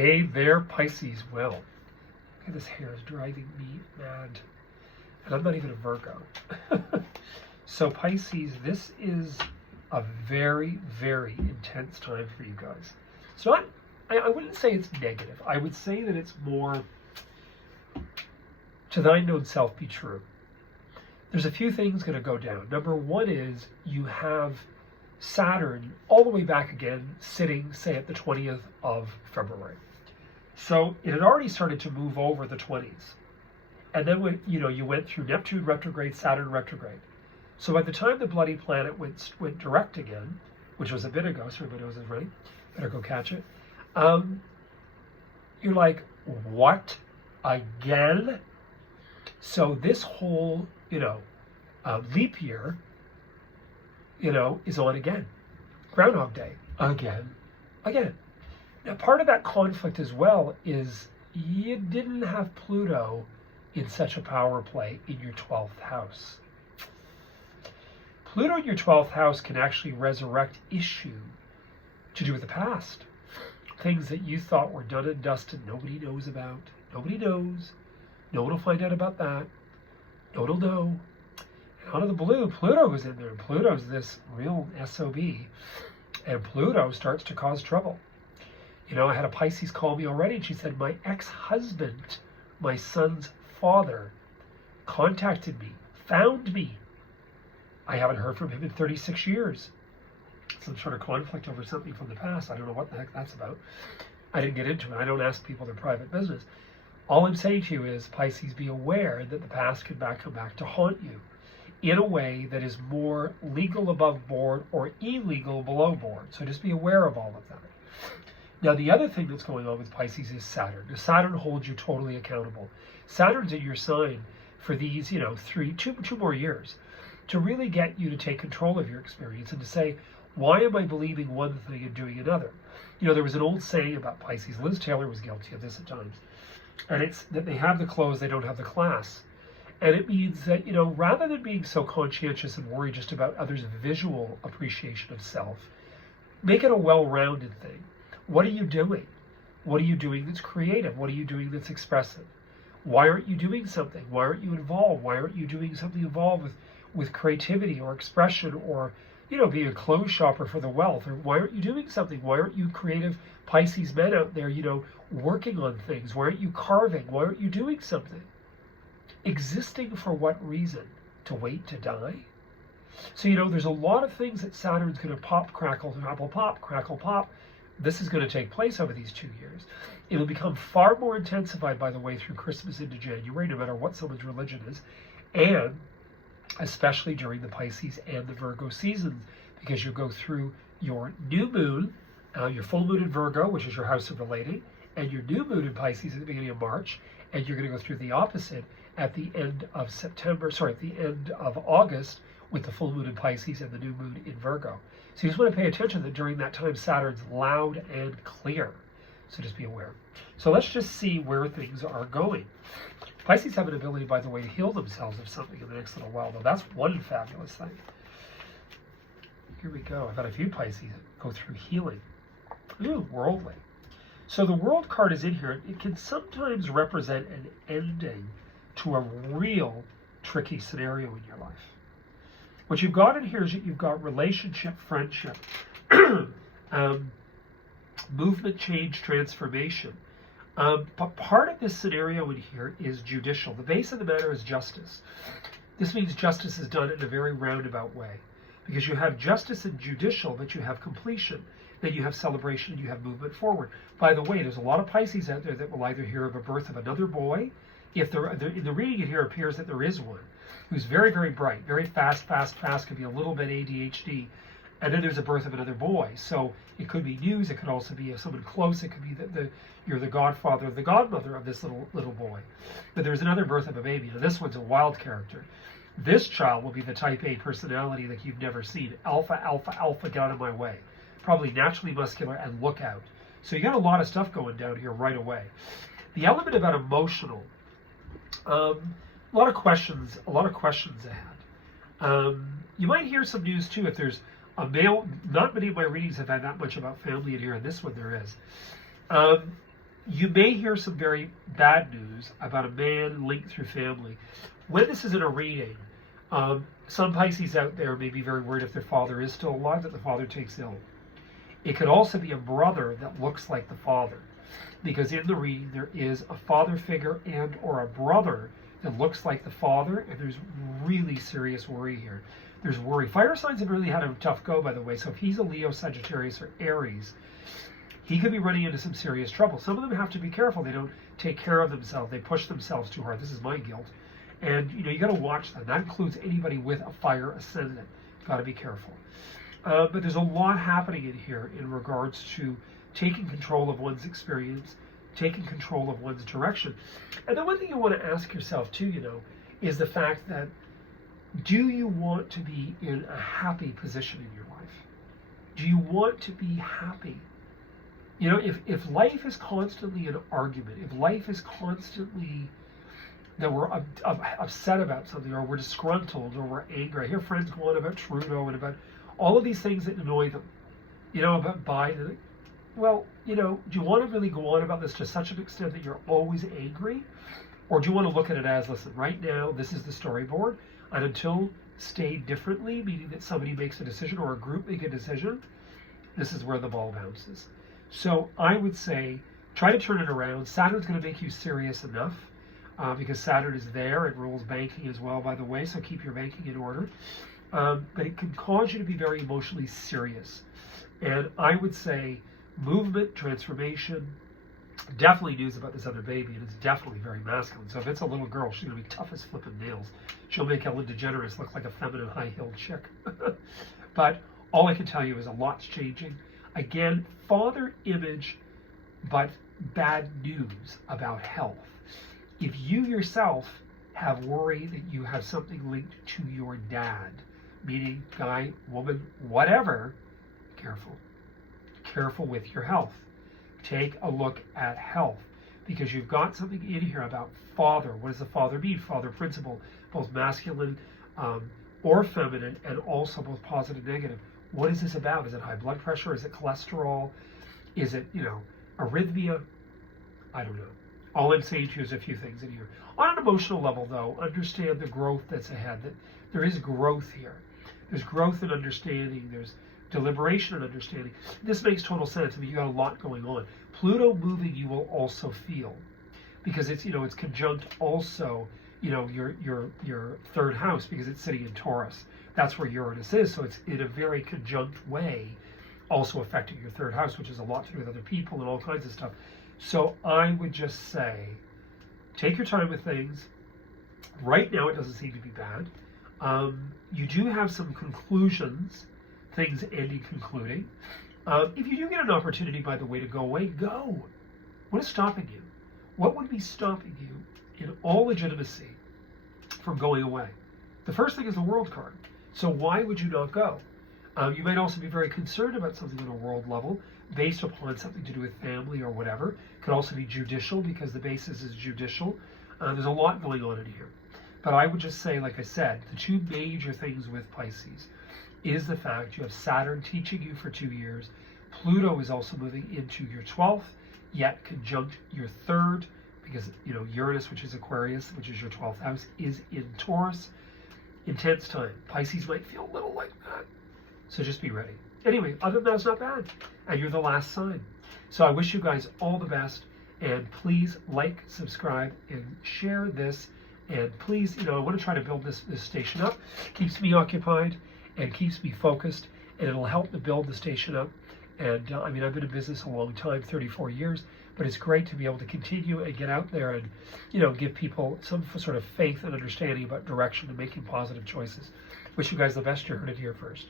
Hey there, Pisces. Well, look at this hair is driving me mad. And I'm not even a Virgo. So Pisces, this is a very, very intense time for you guys. It's not, I wouldn't say it's negative. I would say that it's more to thine own self be true. There's a few things going to go down. Number one is you have Saturn all the way back again, sitting, say, at the 20th of February. So it had already started to move over the 20s. And then when you went through Neptune retrograde, Saturn retrograde. So by the time the bloody planet went direct again, which was a bit ago, so everybody knows it's ready, better go catch it. You're like, what? Again? So this whole, leap year, is on again. Groundhog Day, again. Now, part of that conflict as well is you didn't have Pluto in such a power play in your 12th house. Pluto in your 12th house can actually resurrect issue to do with the past. Things that you thought were done and dusted, nobody knows about. Nobody knows. No one will find out about that. No one will know. And out of the blue, Pluto was in there. Pluto's this real SOB. And Pluto starts to cause trouble. I had a Pisces call me already, and she said, my ex-husband, my son's father, contacted me, found me. I haven't heard from him in 36 years. Some sort of conflict over something from the past. I don't know what the heck that's about. I didn't get into it. I don't ask people their private business. All I'm saying to you is, Pisces, be aware that the past can come back to haunt you in a way that is more legal above board or illegal below board. So just be aware of all of that. Now, the other thing that's going on with Pisces is Saturn. Now, Saturn holds you totally accountable. Saturn's in your sign for these, two more years to really get you to take control of your experience and to say, why am I believing one thing and doing another? There was an old saying about Pisces. Liz Taylor was guilty of this at times. And it's that they have the clothes, they don't have the class. And it means that, rather than being so conscientious and worried just about others' visual appreciation of self, make it a well-rounded thing. What are you doing? What are you doing that's creative? What are you doing that's expressive? Why aren't you doing something? Why aren't you involved? Why aren't you doing something involved with creativity or expression or, being a clothes shopper for the wealth? Or why aren't you doing something? Why aren't you creative Pisces men out there, working on things? Why aren't you carving? Why aren't you doing something? Existing for what reason? To wait to die? So, there's a lot of things that Saturn's going to pop, crackle, pop, crackle, pop. This is going to take place over these 2 years. It'll become far more intensified, by the way, through Christmas into January, no matter what someone's religion is, and especially during the Pisces and the Virgo seasons, because you go through your new moon, your full moon in Virgo, which is your house of relating, and your new moon in Pisces at the beginning of March, and you're going to go through the opposite at the end of at the end of August, with the full moon in Pisces and the new moon in Virgo. So you just want to pay attention that during that time, Saturn's loud and clear. So just be aware. So let's just see where things are going. Pisces have an ability, by the way, to heal themselves of something in the next little while, though. That's one fabulous thing. Here we go. I've had a few Pisces go through healing. Ooh, worldly. So the world card is in here. It can sometimes represent an ending to a real tricky scenario in your life. What you've got in here is that you've got relationship, friendship, movement, change, transformation. But part of this scenario in here is judicial. The base of the matter is justice. This means justice is done in a very roundabout way. Because you have justice and judicial, but you have completion. Then you have celebration and you have movement forward. By the way, there's a lot of Pisces out there that will either hear of a birth of another boy. If in the reading it here appears that there is one who's very, very bright, very fast, could be a little bit ADHD, and then there's a birth of another boy. So it could be news, it could also be someone close, it could be that you're the godfather or the godmother of this little boy. But there's another birth of a baby. Now this one's a wild character. This child will be the type A personality like you've never seen. Alpha, alpha, alpha, get out of my way. Probably naturally muscular and look out. So you got a lot of stuff going down here right away. The element about emotional, a lot of questions ahead. You might hear some news too if there's a male. Not many of my readings have had that much about family in here, and this one there is. You may hear some very bad news about a man linked through family. When this is in a reading, some Pisces out there may be very worried if their father is still alive that the father takes ill. It could also be a brother that looks like the father, because in the reading there is a father figure and or a brother that looks like the father, and there's really serious worry here. There's worry. Fire signs have really had a tough go, by the way. So if he's a Leo, Sagittarius, or Aries, he could be running into some serious trouble. Some of them have to be careful. They don't take care of themselves. They push themselves too hard. This is my guilt. And you got to watch that. That includes anybody with a fire ascendant. Got to be careful. But there's a lot happening in here in regards to taking control of one's experience, taking control of one's direction. And the one thing you want to ask yourself too, is the fact that, do you want to be in a happy position in your life? Do you want to be happy? If life is constantly an argument, if life is constantly that we're upset about something, or we're disgruntled, or we're angry. I hear friends go on about Trudeau and about all of these things that annoy them, about Biden. Well, do you want to really go on about this to such an extent that you're always angry? Or do you want to look at it as, listen, right now, this is the storyboard, and until stated differently, meaning that somebody makes a decision or a group make a decision, this is where the ball bounces. So I would say, try to turn it around. Saturn's going to make you serious enough, because Saturn is there. It rules banking as well, by the way, so keep your banking in order. But it can cause you to be very emotionally serious. And I would say movement, transformation, definitely news about this other baby, and it's definitely very masculine. So if it's a little girl, she's going to be tough as flipping nails. She'll make Ellen DeGeneres look like a feminine, high-heeled chick. But all I can tell you is a lot's changing. Again, father image, but bad news about health. If you yourself have worry that you have something linked to your dad, meaning guy, woman, whatever, careful. Careful with your health. Take a look at health, because you've got something in here about father. What does the father mean? Father principle, both masculine or feminine, and also both positive and negative. What is this about? Is it high blood pressure? Is it cholesterol? Is it, arrhythmia? I don't know. All I'm saying to you is a few things in here. On an emotional level, though, understand the growth that's ahead. That there is growth here. There's growth in understanding. There's deliberation and understanding. This makes total sense. I mean, you got a lot going on. Pluto moving, you will also feel, because it's it's conjunct also your third house, because it's sitting in Taurus. That's where Uranus is. So it's in a very conjunct way, also affecting your third house, which is a lot to do with other people and all kinds of stuff. So I would just say, take your time with things. Right now, it doesn't seem to be bad. You do have some conclusions, things ending, concluding. If you do get an opportunity, by the way, to go away, go. What is stopping you? What would be stopping you in all legitimacy from going away? The first thing is the world card. So why would you not go? You might also be very concerned about something on a world level based upon something to do with family or whatever. Could also be judicial, because the basis is judicial. There's a lot going on in here. But I would just say, like I said, the two major things with Pisces is the fact you have Saturn teaching you for 2 years. Pluto is also moving into your 12th, yet conjunct your 3rd, because Uranus, which is Aquarius, which is your 12th house, is in Taurus. Intense time. Pisces might feel a little like that. So just be ready. Anyway, other than that, it's not bad. And you're the last sign. So I wish you guys all the best. And please like, subscribe, and share this. And please, I want to try to build this station up. Keeps me occupied and keeps me focused. And it'll help to build the station up. And I've been in business a long time, 34 years. But it's great to be able to continue and get out there and, give people some sort of faith and understanding about direction and making positive choices. Wish you guys the best. You heard it here first.